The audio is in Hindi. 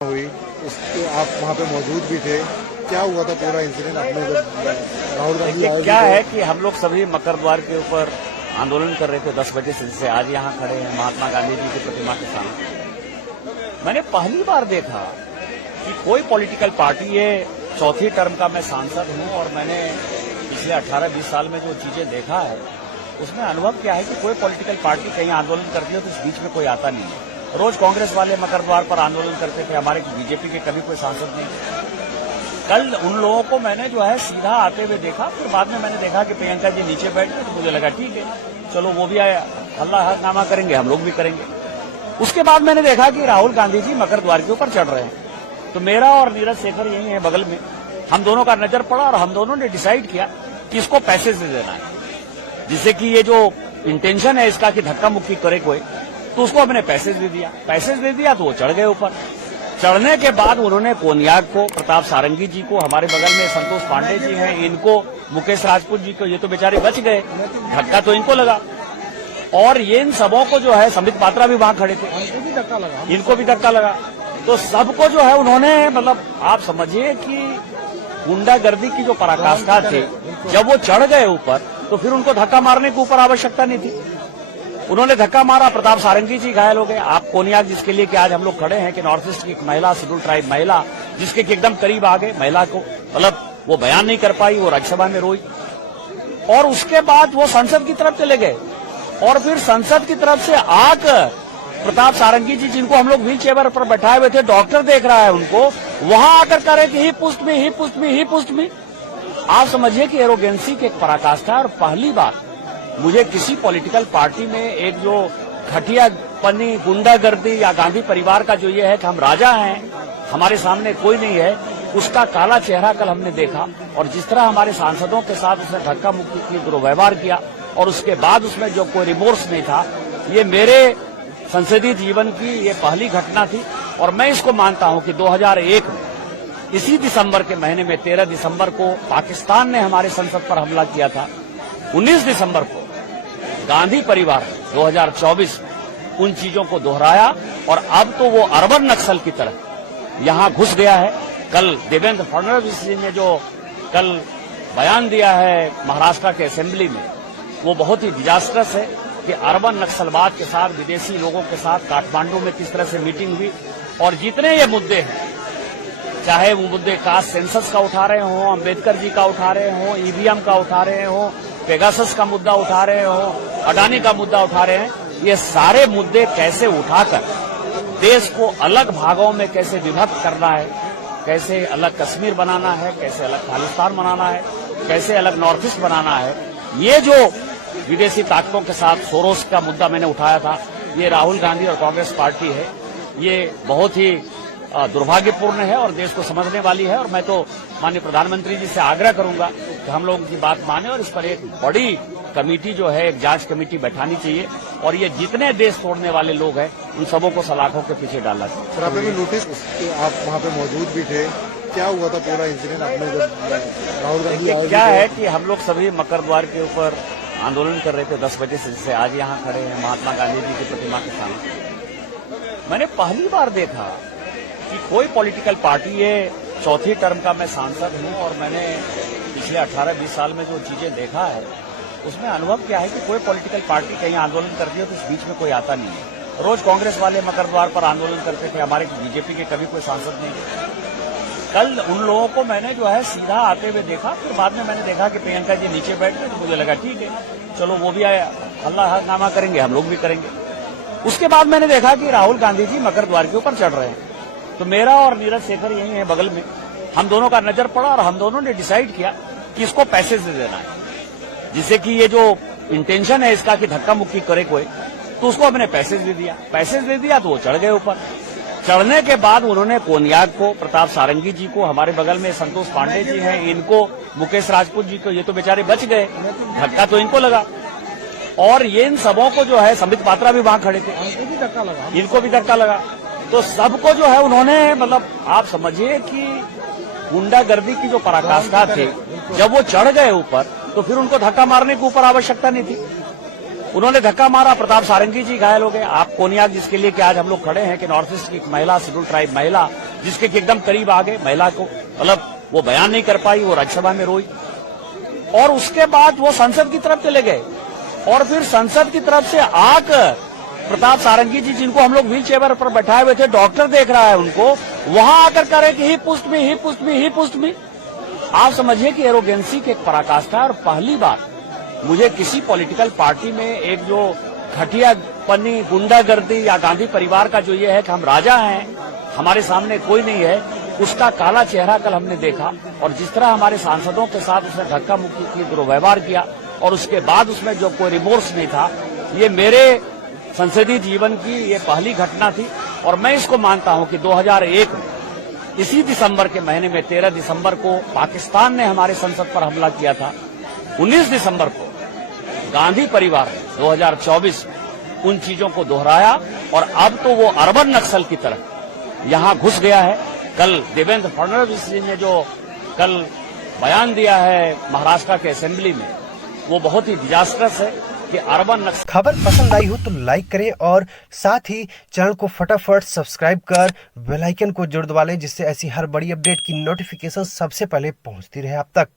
हुई उसके आप वहाँ पे मौजूद भी थे। क्या हुआ था पूरा इंसिडेंट? आपने जब राहुल गांधी आए क्या है कि हम लोग सभी मकर द्वार के ऊपर आंदोलन कर रहे थे 10 बजे से आज यहाँ खड़े हैं महात्मा गांधी जी की प्रतिमा के सामने। मैंने पहली बार देखा कि कोई पॉलिटिकल पार्टी, ये चौथी टर्म का मैं सांसद हूँ और मैंने पिछले 18-20 साल में जो चीजें देखा है उसमें अनुभव क्या है कि कोई पॉलिटिकल पार्टी कहीं आंदोलन करती है तो इस बीच में कोई आता नहीं है। रोज कांग्रेस वाले मकर द्वार पर आंदोलन करते थे, हमारे बीजेपी के कभी कोई सांसद नहीं। कल उन लोगों को मैंने जो है सीधा आते हुए देखा, फिर बाद में मैंने देखा कि प्रियंका जी नीचे बैठ गए तो मुझे लगा ठीक है चलो वो भी आया हल्लानामा करेंगे, हम लोग भी करेंगे। उसके बाद मैंने देखा कि राहुल गांधी जी मकर द्वार के ऊपर चढ़ रहे हैं, तो मेरा और नीरज शेखर यही है बगल में, हम दोनों का नजर पड़ा और हम दोनों ने डिसाइड किया कि इसको पैसे दे देना है, जिससे कि ये जो इंटेंशन है इसका कि धक्का मुक्की करे कोई, तो उसको हमने पैसेज दे दिया तो वो चढ़ गए ऊपर। चढ़ने के बाद उन्होंने कोनियाक को, प्रताप सारंगी जी को, हमारे बगल में संतोष पांडे जी हैं, इनको, मुकेश राजपूत जी को, ये तो बेचारे बच गए, धक्का तो इनको लगा। और ये इन सबों को जो है, संबित पात्रा भी वहां खड़े थे, इनको भी धक्का लगा। तो सबको जो है उन्होंने, मतलब आप समझिए कि गुंडागर्दी की जो पराकाष्ठा थी, जब वो चढ़ गए ऊपर तो फिर उनको धक्का मारने की ऊपर आवश्यकता नहीं थी। उन्होंने धक्का मारा, प्रताप सारंगी जी घायल हो गए। आप कोनियाक जिसके लिए कि आज हम लोग खड़े हैं कि नॉर्थ ईस्ट की एक महिला, शेड्यूल ट्राइब महिला, जिसके एकदम करीब आ गए, महिला को मतलब वो बयान नहीं कर पाई, वो राज्यसभा में रोई, और उसके बाद वो संसद की तरफ चले गए। और फिर संसद की तरफ से आकर प्रताप सारंगी जी, जिनको हम लोग व्हील चेयर पर बैठाए हुए थे, डॉक्टर देख रहा है उनको, वहां आकर कह रहे कि ही पुस्ट में। आप समझिए कि एरोगेंसी की एक पराकाष्ठा। और पहली बार मुझे किसी पॉलिटिकल पार्टी में एक जो घटियापनी, गुंडागर्दी या गांधी परिवार का जो ये है कि हम राजा हैं, हमारे सामने कोई नहीं है, उसका काला चेहरा कल हमने देखा। और जिस तरह हमारे सांसदों के साथ उसने धक्का मुक्की की, दुर्व्यवहार किया, और उसके बाद उसमें जो कोई रिमोर्स नहीं था, ये मेरे संसदीय जीवन की ये पहली घटना थी। और मैं इसको मानता हूं कि 2001 में इसी दिसंबर के महीने में 13 दिसंबर को पाकिस्तान ने हमारे संसद पर हमला किया था। 19 दिसंबर को गांधी परिवार 2024 उन चीजों को दोहराया और अब तो वो अर्बन नक्सल की तरह यहां घुस गया है। कल देवेंद्र फडणवीस जी ने जो कल बयान दिया है महाराष्ट्र के असेंबली में, वो बहुत ही डिजास्टरस है कि अर्बन नक्सलवाद के साथ, विदेशी लोगों के साथ काठमांडू में किस तरह से मीटिंग हुई। और जितने ये मुद्दे हैं, चाहे वो मुद्दे कास्ट सेंसस का उठा रहे हों, अम्बेडकर जी का उठा रहे हों, ईवीएम का उठा रहे हों, पेगासस का मुद्दा उठा रहे हों, अडानी का मुद्दा उठा रहे हैं, ये सारे मुद्दे कैसे उठाकर देश को अलग भागों में कैसे विभक्त करना है, कैसे अलग कश्मीर बनाना है, कैसे अलग खालिस्तान बनाना है, कैसे अलग नॉर्थ ईस्ट बनाना है, ये जो विदेशी ताकतों के साथ सोरोस का मुद्दा मैंने उठाया था, ये राहुल गांधी और कांग्रेस पार्टी है, ये बहुत ही दुर्भाग्यपूर्ण है और देश को समझने वाली है। और मैं तो माननीय प्रधानमंत्री जी से आग्रह करूंगा कि हम लोग की बात माने और इस पर एक बड़ी कमेटी जो है, एक जांच कमेटी बैठानी चाहिए, और ये जितने देश तोड़ने वाले लोग हैं उन सबों को सलाखों के पीछे डालना चाहिए। सर, आपने नोटिस, आप वहाँ पे मौजूद भी थे। क्या हुआ था पूरा इंसिडेंट? आपने जब राहुल गांधी आए क्या है कि हम लोग सभी मकर द्वार के ऊपर आंदोलन कर रहे थे 10 बजे से आज यहाँ खड़े हैं महात्मा गांधी जी की प्रतिमा के सामने। मैंने पहली बार देखा कि कोई पॉलिटिकल पार्टी, ये चौथी टर्म का मैं सांसद हूं और मैंने पिछले 18-20 साल में जो चीजें देखा है उसमें अनुभव क्या है कि कोई पॉलिटिकल पार्टी कहीं आंदोलन करती है तो इस बीच में कोई आता नहीं है। रोज कांग्रेस वाले मकर द्वार पर आंदोलन करते थे, हमारे बीजेपी के कभी कोई सांसद नहीं। कल उन लोगों को मैंने जो है सीधा आते हुए देखा, फिर बाद में मैंने देखा कि प्रियंका जी नीचे बैठ गए तो मुझे लगा ठीक है चलो वो भी आया हल्लानामा करेंगे, हम लोग भी करेंगे। उसके बाद मैंने देखा कि राहुल गांधी जी मकर द्वार के ऊपर चढ़ रहे हैं, तो मेरा और नीरज शेखर यही है बगल में, हम दोनों का नजर पड़ा और हम दोनों ने डिसाइड किया कि इसको पैसेज दे देना है, जिससे कि ये जो इंटेंशन है इसका कि धक्का मुक्की करे कोई, तो उसको हमने पैसेज दे दिया तो वो चढ़ गए ऊपर। चढ़ने के बाद उन्होंने कोनियाक को, प्रताप सारंगी जी को, हमारे बगल में संतोष पांडे जी हैं, इनको, मुकेश राजपूत जी को, ये तो बेचारे बच गए, धक्का तो इनको लगा। और ये इन सबों को जो है, संबित पात्रा भी वहां खड़े थे, इनको भी धक्का लगा। तो सबको जो है उन्होंने, मतलब आप समझिए कि गुंडागर्दी की जो पराकाष्ठा थी, जब वो चढ़ गए ऊपर तो फिर उनको धक्का मारने की ऊपर आवश्यकता नहीं थी। उन्होंने धक्का मारा, प्रताप सारंगी जी घायल हो गए। आप कोनियाक जिसके लिए कि आज हम लोग खड़े हैं कि नॉर्थ ईस्ट की एक महिला, शेड्यूल ट्राइब महिला, जिसके कि एकदम करीब आ गए महिला को, मतलब वो बयान नहीं कर पाई, वो राज्यसभा में रोई और उसके बाद वो संसद की तरफ चले गए और फिर संसद की तरफ से आकर प्रताप सारंगी जी, जिनको हम लोग व्हील चेयर पर बैठाए हुए थे, डॉक्टर देख रहा है उनको, वहां आकर करे कि ही पुस्ट मी, ही पुस्ट मी, ही पुस्ट मी। आप समझिए कि एरोगेंसी की एक पराकाष्ठा। और पहली बार मुझे किसी पॉलिटिकल पार्टी में एक जो घटियापनी, गुंडागर्दी या गांधी परिवार का जो ये है कि हम राजा हैं, हमारे सामने कोई नहीं है, उसका काला चेहरा कल हमने देखा। और जिस तरह हमारे सांसदों के साथ उसने धक्का मुक्की की, दुर्व्यवहार किया और उसके बाद उसमें जो कोई रिमोर्स नहीं था, ये मेरे संसदीय जीवन की ये पहली घटना थी। और मैं इसको मानता हूं कि 2001 में इसी दिसंबर के महीने में 13 दिसंबर को पाकिस्तान ने हमारे संसद पर हमला किया था। 19 दिसंबर को गांधी परिवार ने 2024 में उन चीजों को दोहराया और अब तो वो अर्बन नक्सल की तरह यहां घुस गया है। कल देवेंद्र फडणवीस जी ने जो कल बयान दिया है महाराष्ट्र के असेंबली में, वो बहुत ही डिजास्टर्स है कि अर्बन नक्सल। खबर पसंद आई हो तो लाइक करें और साथ ही चैनल को फटाफट सब्सक्राइब कर बेल आइकन को जरूर दबा लें, जिससे ऐसी हर बड़ी अपडेट की नोटिफिकेशन सबसे पहले पहुंचती रहे आप तक।